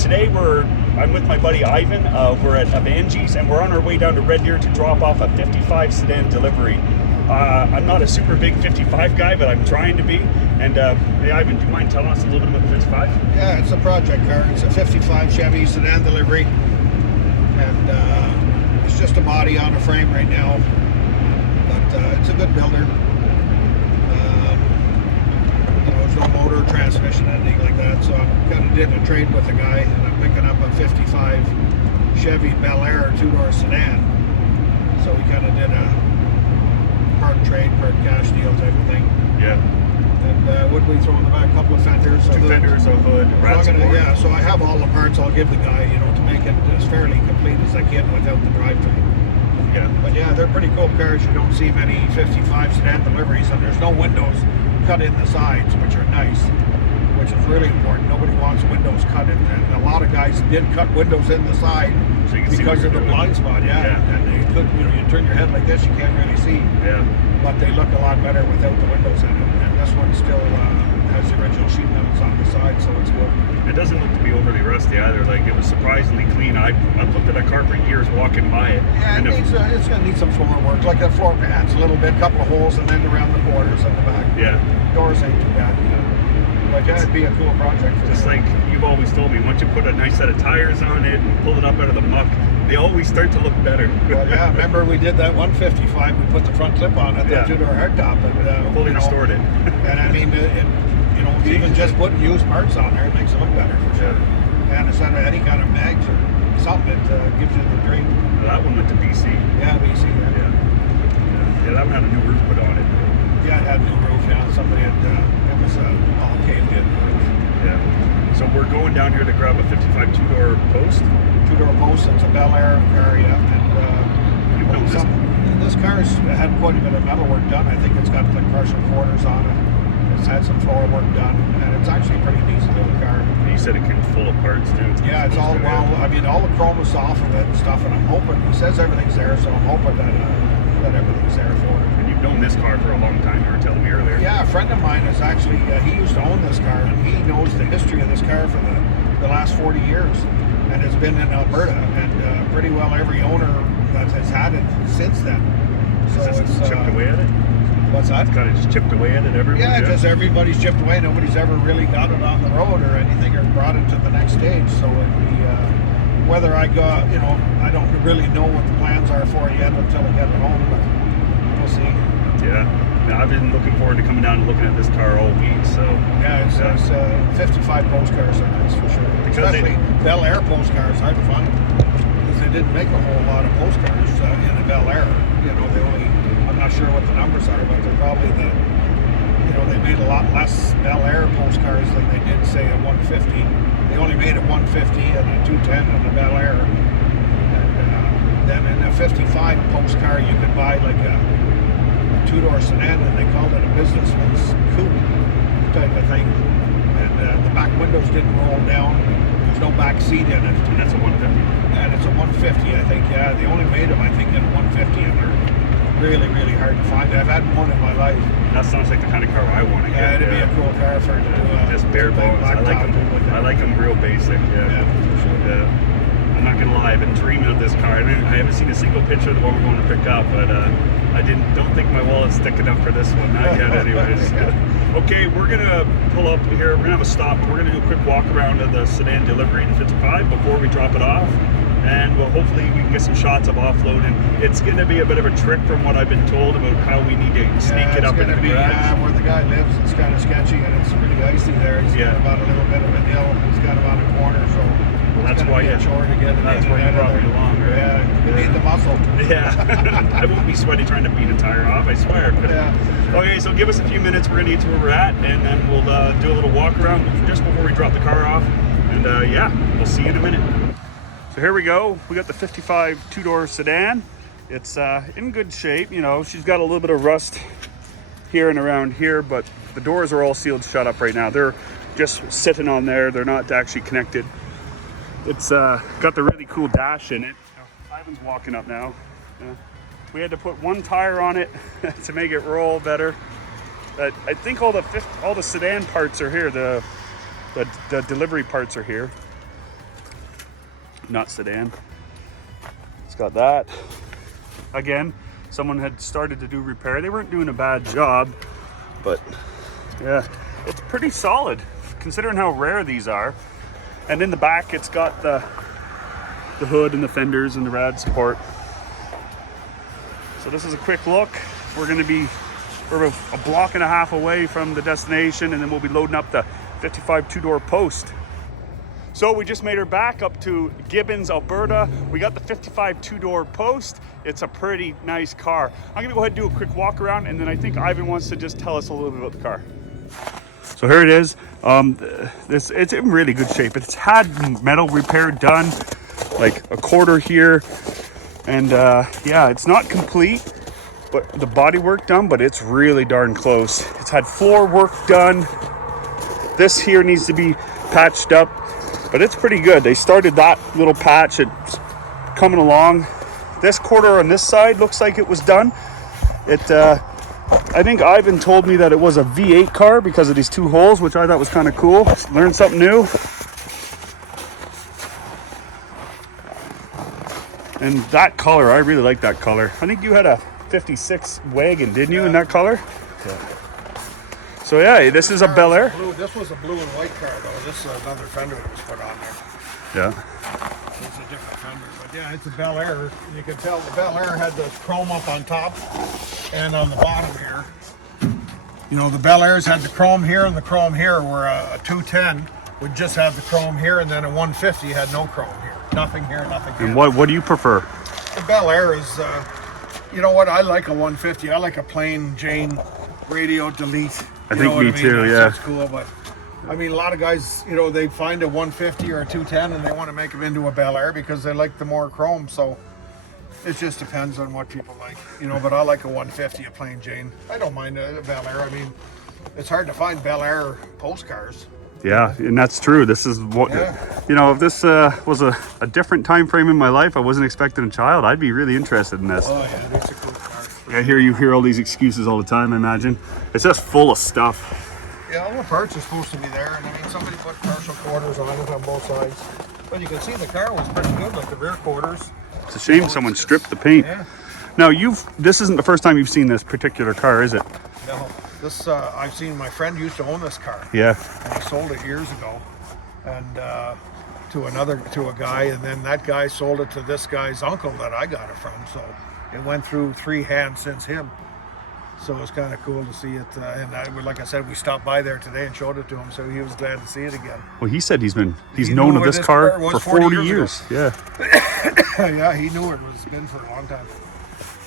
today I'm with my buddy Ivan. We're at Ivangie's and we're on our way down to Red Deer to drop off a 55 sedan delivery. I'm not a super big 55 guy, but I'm trying to be. And hey Ivan, do you mind telling us a little bit about the 55? Yeah, it's a project car. It's a 55 Chevy sedan delivery. And it's just a body on a frame right now. But it's a good builder. There's no motor, transmission, anything like that. So I kind of did a trade with a guy, and I'm picking up a 55 Chevy Belair two-door sedan. So we kind of did a part trade, part cash deal type of thing. Yeah. And what we throw in the back? A couple of fenders, two fenders, a hood, yeah. So I have all the parts. I'll give the guy, to make it as fairly complete as I can without the drivetrain. Yeah. But yeah, they're pretty cool cars. You don't see many 55 sedan deliveries, and there's no windows cut in the sides, which are nice, which is really important. Nobody wants windows cut in there. And a lot of guys did cut windows in the side so you can because of the blind spot. Yeah. And they could, you turn your head like this, you can't really see. Yeah. But they look a lot better without the windows in it. And this one still has the original sheet metals on the side, so it's good. It doesn't look to be overly rusty either. Like, it was surprisingly clean. I've looked at that car for years walking by it. Yeah, and it's going to need some floor work, like the floor pans a little bit, couple of holes, and then around the corners at the back. Yeah. Doors ain't too bad. But yeah, it'd be a cool project. Just like you've always told me, once you put a nice set of tires on it and pull it up out of the muck, they always start to look better. Well, yeah, remember we did that 155, we put the front clip on it, that two-door hardtop, and fully restored it. And I mean, even just putting used parts on there, it makes it look better for sure. And instead of any kind of mags or something, it gives you the dream. Well, that one went to BC. Yeah, BC. Yeah, that one had a new roof put on it. Yeah, it had a new roof. Yeah, somebody had it was all caved in roof. Yeah. So we're going down here to grab a 55 two-door post. Two-door post. It's a Belair car, yeah. And this car's had quite a bit of metal work done. I think it's got like partial quarters on it. It's had some floor work done, and it's actually a pretty decent little car. You said it came full of parts too. Yeah, it's all all the chrome is off of it and stuff, and I'm hoping, he says everything's there, so I'm hoping that everything's there for it. And you've known this car for a long time, you were telling me earlier. Yeah, a friend of mine is actually, he used to own this car, and he knows the history of this car for the last 40 years, and it's been in Alberta, and pretty well every owner that has had it since then. So it's chipped away at it? What's that? It's kind of just chipped away at it everywhere. Yeah, because everybody's chipped away. Nobody's ever really got it on the road or anything, or brought it to the next stage. So it'd be, whether I go, I don't really know what the plans are for it yet until I get it home, but we'll see. Yeah. Now, I've been looking forward to coming down and looking at this car all week. So yeah, it's 55 postcars in this for sure. Especially Belair postcars are fun because they didn't make a whole lot of postcars in a Belair. They only. I'm not sure what the numbers are, but they're probably they made a lot less Belair postcards than they did, say, a 150. They only made a 150 and a 210 and a Belair. And then in a 55 postcard, you could buy like a two-door sedan, and they called it a businessman's coupe type of thing. And the back windows didn't roll down. There's no back seat in it. And that's a 150? And it's a 150, I think. Yeah, they only made them, I think, in 150, and they're really, really hard to find. I've had one in my life. That sounds like the kind of car I want to get. Yeah, it'd be a cool car for it to do. Just bare bones. I like them real basic. Yeah, for sure. Yeah. I'm not gonna lie, I've been dreaming of this car. I haven't seen a single picture of the one we're going to pick up, but I don't think my wallet's thick enough for this one. Not yet, anyways. Okay, we're gonna pull up here. We're gonna have a stop. We're gonna do a quick walk around of the sedan delivery in 55 before we drop it off. And hopefully we can get some shots of offloading. It's going to be a bit of a trick from what I've been told about how we need to sneak it up into the garage. Where the guy lives, it's kind of sketchy and it's pretty icy there. He's got about a little bit of a hill. He's got about a corner, so that's why it's chore to get it. That's why you brought me along, right? Yeah, you need the muscle. Yeah, I won't be sweaty trying to beat a tire off, I swear. Yeah. Okay, so give us a few minutes. We're going to get to where we're at, and then we'll do a little walk around just before we drop the car off. And we'll see you in a minute. So here we go. We got the 55 two-door sedan. It's in good shape. She's got a little bit of rust here and around here, but the doors are all sealed shut up right now. They're just sitting on there. They're not actually connected. It's got the really cool dash in it. Ivan's walking up now. We had to put one tire on it to make it roll better. But I think all the sedan parts are here. The delivery parts are here. not sedan. It's got that. Again, someone had started to do repair. They weren't doing a bad job, but yeah, it's pretty solid considering how rare these are. And in the back, it's got the hood and the fenders and the rad support. So this is a quick look. We're a block and a half away from the destination, and then we'll be loading up the 55 two-door post. So we just made her back up to Gibbons, Alberta. We got the 55 two-door post. It's a pretty nice car. I'm gonna go ahead and do a quick walk around, and then I think Ivan wants to just tell us a little bit about the car. So here it is. It's in really good shape. It's had metal repair done, like a quarter here. And yeah, it's not complete, but the body work done, but it's really darn close. It's had floor work done. This here needs to be patched up, but it's pretty good. They started that little patch. It's coming along. This quarter on this side looks like it was done. I think Ivan told me that it was a V8 car because of these two holes, which I thought was kind of cool. Learned something new. And that color, I really like that color. I think you had a 56 wagon, didn't you, in that color? Yeah. So yeah, this is a Belair. This was a blue and white car though. This is another fender that was put on there. Yeah. It's a different fender, but yeah, it's a Belair. You can tell the Belair had the chrome up on top and on the bottom here. You know, the Belairs had the chrome here and the chrome here, where a 210 would just have the chrome here, and then a 150 had no chrome here. Nothing here, nothing here. And what do you prefer? The Belair is, you know what, I like a 150. I like a plain Jane radio delete. I think me too, yeah. That's cool, but I mean, a lot of guys, you know, they find a 150 or a 210 and they want to make them into a Belair because they like the more chrome. So it just depends on what people like, you know, but I like a 150, a plain Jane. I don't mind a Belair. I mean, it's hard to find Belair postcars. Yeah, and that's true. This is what, you know, if this was a different time frame in my life, I wasn't expecting a child, I'd be really interested in this. Oh yeah, that's a cool car. I hear all these excuses all the time, I imagine. It's just full of stuff. Yeah, all the parts are supposed to be there, and I mean, somebody put partial quarters on it on both sides. But you can see the car was pretty good, like the rear quarters. It's a shame someone stripped the paint. Yeah. Now, this isn't the first time you've seen this particular car, is it? No. This, I've seen, my friend used to own this car. Yeah. And he sold it years ago, and to a guy, and then that guy sold it to this guy's uncle that I got it from. So it went through 3 hands since him. So it's kind of cool to see it. Like I said, we stopped by there today and showed it to him, so he was glad to see it again. Well, he said he's known of this car for 40 years. Yeah. Yeah, he knew it was been for a long time.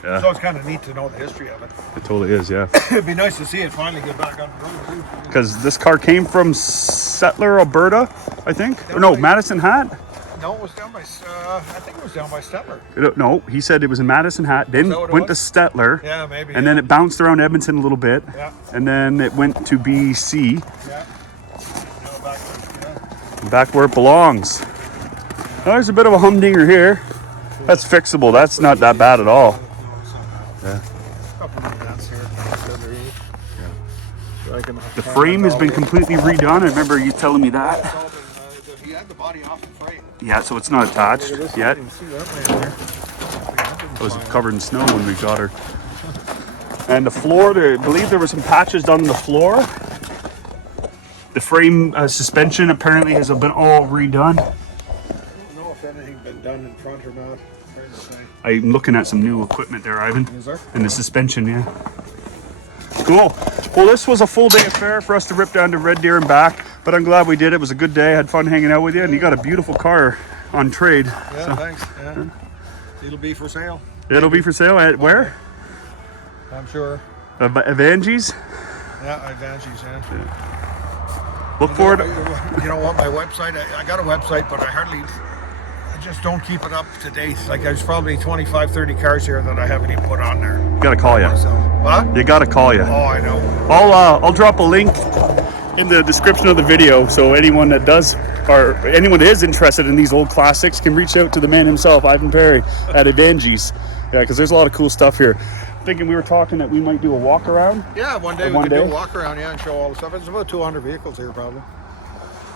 Yeah. So it's kind of neat to know the history of it. It totally is, yeah. It'd be nice to see it finally get back on the road too. Because this car came from Settler, Alberta, I think. Or no, Madison Hat. No, it was down by. I think it was down by Stettler. No, he said it was in Madison Hat. Then went to Stettler. Yeah, maybe. And then it bounced around Edmonton a little bit. Yeah. And then it went to BC. Yeah. Back where it belongs. Oh, there's a bit of a humdinger here. That's fixable. That's not that bad at all. Yeah. The frame has been completely redone. I remember you telling me that. He had the body off the frame. Yeah, so it's not attached yet. It was covered in snow when we got her. And the floor, I believe there were some patches done on the floor. The frame suspension apparently has been all redone. I don't know if anything's been done in front or not. I'm looking at some new equipment there, Ivan. Is there? And the suspension, yeah. Cool. Well, this was a full day affair for us to rip down to Red Deer and back, but I'm glad we did. It was a good day. I had fun hanging out with you, and you got a beautiful car on trade. Yeah, so, thanks. Yeah. It'll be for sale. It'll be for sale at where? I'm sure. Ivangie's? Yeah, Ivangie's, yeah. Look forward. You know what? My website, I got a website, but I just don't keep it up to date. Like, there's probably 25, 30 cars here that I haven't even put on there. Gotta call you. What? You gotta call you. Oh, I know. I'll drop a link in the description of the video, so anyone that does, or anyone that is interested in these old classics can reach out to the man himself, Ivan Perry, at Ivangie's. Yeah, because there's a lot of cool stuff here. Thinking we were talking that we might do a walk around. Yeah, one day we could do a walk around, and show all the stuff. It's about 200 vehicles here, probably.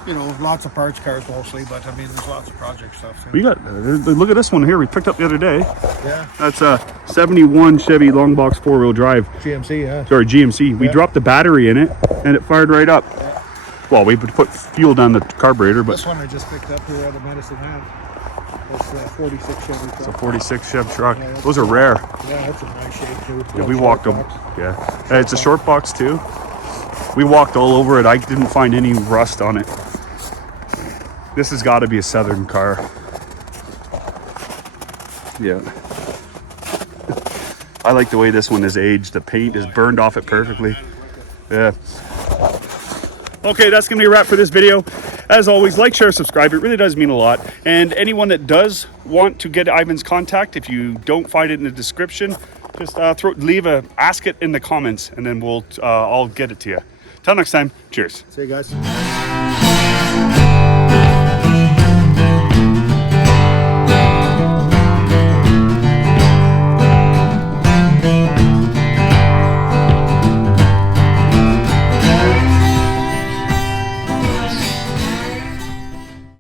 you know, lots of parts cars mostly, but I mean, there's lots of project stuff. We got, look at this one here we picked up the other day. Yeah. That's a 71 Chevy long box 4-wheel drive. GMC, yeah. Sorry, GMC. We dropped the battery in it and it fired right up. Yeah. Well, we put fuel down the carburetor, but This one I just picked up here at the Medicine Hat. It's a 46 Chevy truck. it's a 46 Chev truck. Yeah, Those are rare. Yeah, that's a nice shape too. Yeah, we walked them. Yeah, it's a short box too. We walked all over it. I didn't find any rust on it. This has got to be a Southern car. Yeah. I like the way this one is aged. The paint is burned off it perfectly. Yeah. Okay, that's gonna be a wrap for this video. As always, like, share, subscribe. It really does mean a lot. And anyone that does want to get Ivan's contact, if you don't find it in the description, just ask it in the comments, and then I'll get it to you. Till next time, cheers. See you guys.